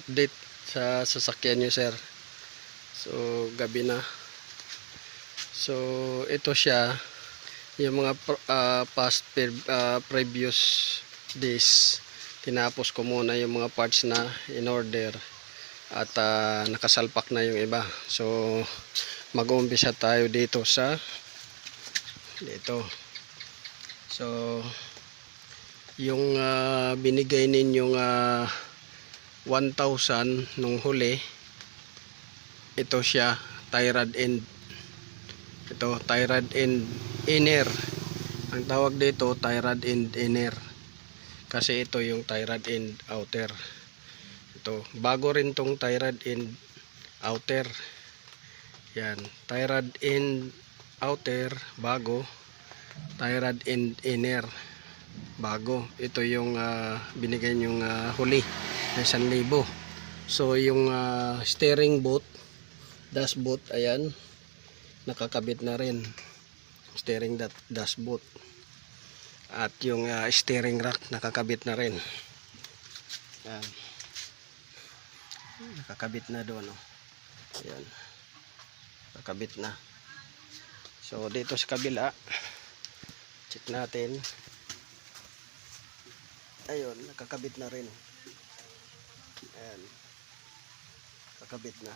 update sa sasakyan nyo, sir. So gabi na. So ito siya, yung mga previous days, tinapos ko muna yung mga parts na in order at nakasalpak na yung iba. So mag-uumpisa tayo dito sa dito. So yung binigay ninyong 1,000 nung huli, ito siya, tie rod end. Ito, tie rod end inner. Ang tawag dito, tie rod end inner. Kasi ito yung tie rod end outer. Ito, bago rin tong tie rod end outer. Yan, tie rod end outer, bago. Tie rod end inner, bago. Ito yung binigay yung huli na 1,000. So yung steering boot, dashboard, ayan, nakakabit na rin. Steering dashboard. At yung steering rack nakakabit na rin. Ayan, nakakabit na doon, oh. Ayan, nakakabit na. So dito sa kabila, check natin. Ayun, nakakabit na rin. Ayan, nakakabit na.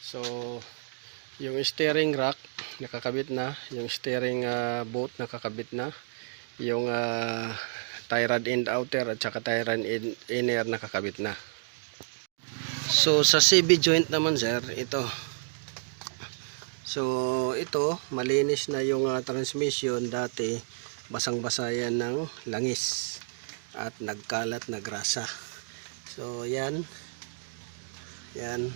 So yung steering rack nakakabit na, yung steering boat nakakabit na, yung tie rod end outer at saka tie rod end inner nakakabit na. So sa CB joint naman, sir, ito. So ito, malinis na yung transmission. Dati basang-basa yan ng langis at nagkalat na grasa. So yan, yan,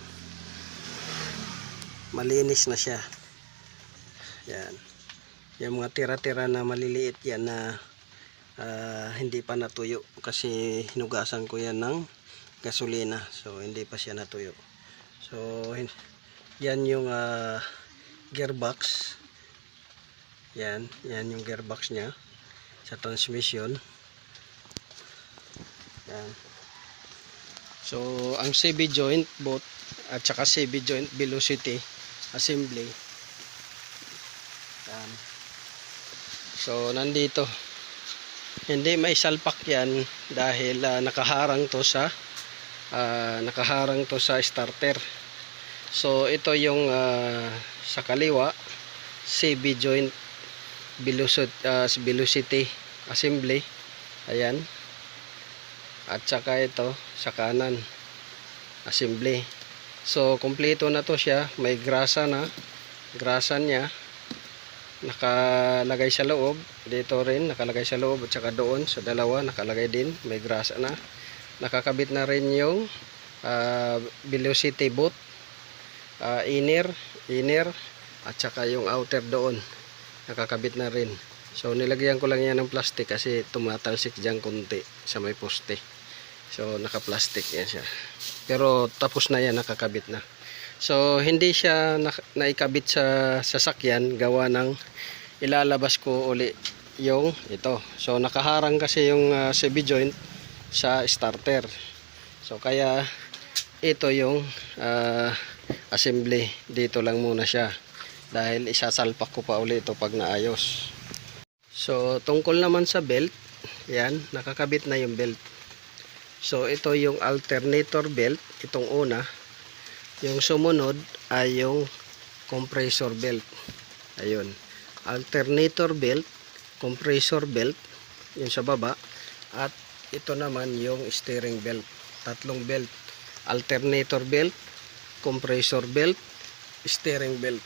malinis na siya. Yan, yung mga tira-tira na maliliit yan na hindi pa natuyo kasi hinugasan ko yan ng gasolina. So hindi pa siya natuyo. So yan yung gearbox. Yan yung gearbox nya sa transmission. Yan. So ang CB joint both at saka CB joint velocity assembly. Yan. So nandito. Hindi may salpak yan dahil nakaharang to sa starter. So ito yung sa kaliwa, CB joint velocity assembly. Ayan. At saka ito sa kanan, assembly. So kompleto na to siya. May grasa na. Grasa niya nakalagay sa loob. Dito rin nakalagay sa loob at saka doon sa dalawa nakalagay din. May grasa na. Nakakabit na rin yung velocity boot, inner at saka yung outer doon nakakabit na rin. So nilagyan ko lang yan ng plastic kasi tumatalsik dyan konti sa may poste. So naka-plastic yan siya. Pero tapos na yan, nakakabit na. So hindi siya naikabit sa sasakyan, gawa ng ilalabas ko uli yung ito. So nakaharang kasi yung CB joint sa starter. So kaya ito yung assembly. Dito lang muna siya dahil isasalpak ko pa uli ito pag naayos. So tungkol naman sa belt, yan, nakakabit na yung belt. So ito yung alternator belt, itong una. Yung sumunod ay yung compressor belt. Ayun, alternator belt, compressor belt, yung sa baba, at ito naman yung steering belt. Tatlong belt, alternator belt, compressor belt, steering belt.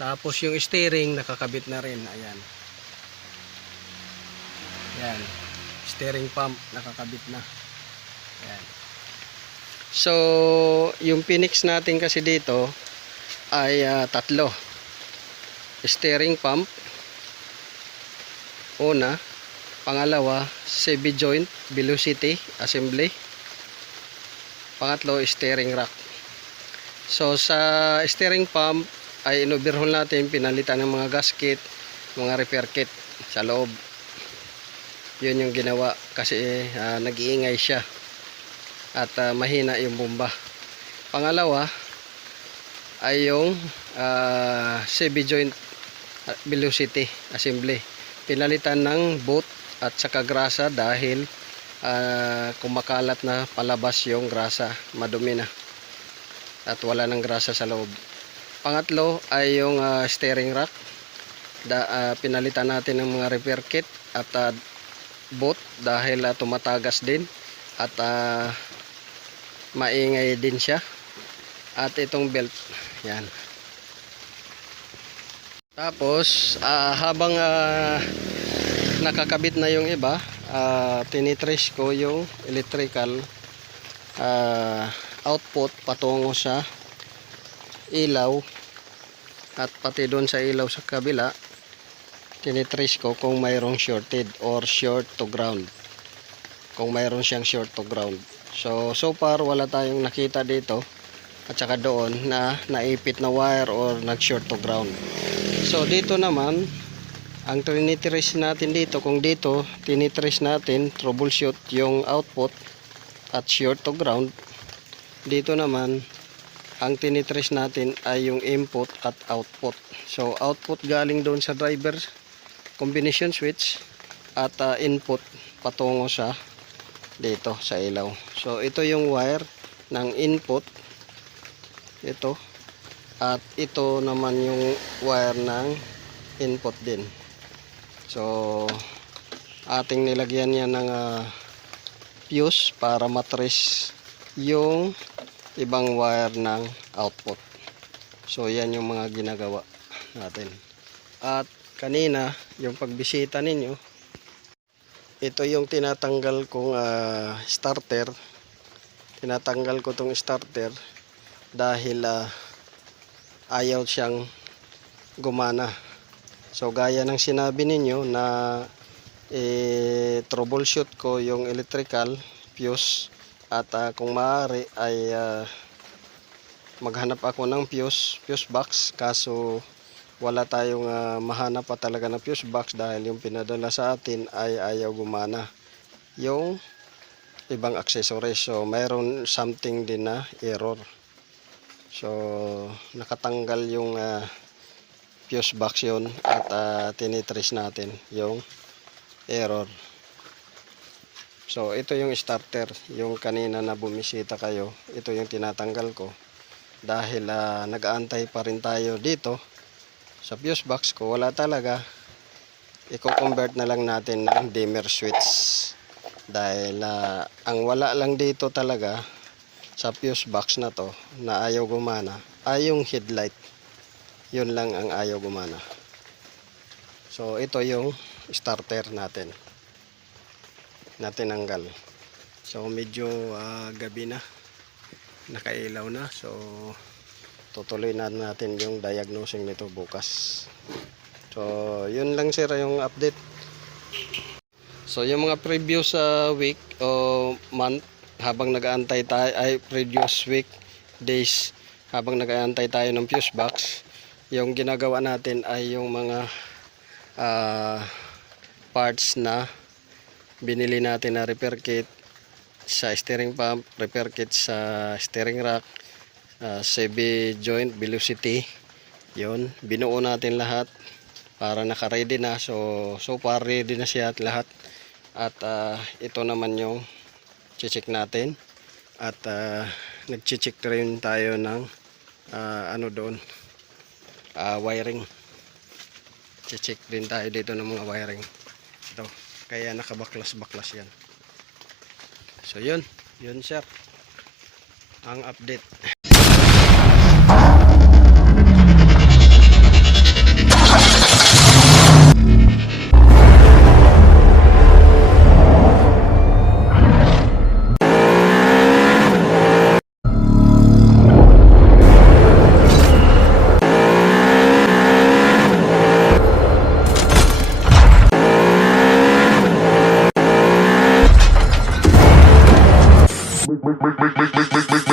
Tapos yung steering nakakabit na rin. Ayan, yan, steering pump nakakabit na. Ayan. So yung pinix natin kasi dito ay tatlo. Steering pump una, pangalawa CB joint velocity assembly, pangatlo steering rack. So sa steering pump ay in-overhaul natin, pinalitan ng mga gasket, mga repair kit sa loob. Yun yung ginawa kasi nag-iingay siya at mahina yung bomba. Pangalawa ay yung CV joint velocity assembly. Pinalitan ng boot at saka grasa dahil kumakalat na palabas yung grasa, madumi na at wala ng grasa sa loob. Pangatlo ay yung steering rack. Pinalitan natin ng mga repair kit at boot dahil tumatagas din at maingay din siya. At itong belt, yan. Tapos habang nakakabit na yung iba, tinitrace ko yung electrical output patungo sa ilaw at pati doon sa ilaw sa kabila. Tinitrace ko kung mayroong shorted or short to ground, kung mayroon siyang short to ground. So far wala tayong nakita dito at saka doon na naipit na wire or nag short to ground. So dito naman ang tinitrace natin dito, kung dito tinitrace natin troubleshoot yung output at short to ground, dito naman ang tinitrace natin ay yung input at output. So output galing doon sa driver combination switch at input patungo sa dito sa ilaw. So ito yung wire ng input, ito, at ito naman yung wire ng input din. So ating nilagyan yan ng fuse para matrace yung ibang wire ng output. So yan yung mga ginagawa natin. At kanina yung pagbisita ninyo, ito yung tinatanggal kong starter. Tinatanggal ko tong starter dahil ayaw siyang gumana. So gaya ng sinabi ninyo na troubleshoot ko yung electrical fuse at kung maaari ay maghanap ako ng fuse box, kaso wala tayong mahanap pa talaga ng fuse box dahil yung pinadala sa atin ay ayaw gumana yung ibang accessories. So mayroon something din na error. So nakatanggal yung fuse box yun at tinitrace natin yung error. So ito yung starter, yung kanina na bumisita kayo, ito yung tinatanggal ko dahil nag-aantay pa rin tayo dito sa fuse box ko. Wala talaga, i-convert na lang natin ng dimmer switch dahil ang wala lang dito talaga sa fuse box na to na ayaw gumana ay yung headlight. Yun lang ang ayaw gumana. So ito yung starter natin na tinanggal. So medyo gabi na, nakailaw na. So tutuloy na natin yung diagnosing nito bukas. So yun lang sir yung update. So yung mga previous week o month habang nag-aantay tayo, ay previous week days habang nag-aantay tayo ng fuse box, yung ginagawa natin ay yung mga parts na binili natin na repair kit sa steering pump, repair kit sa steering rack, CV joint velocity, yun, binuo natin lahat para naka-ready na. So far ready na siya at lahat. At ito naman yung check natin at nag-check rin tayo ng ano doon, wiring. Check din tayo dito ng mga wiring ito, kaya nakabaklas yan. So yun sir ang update. Make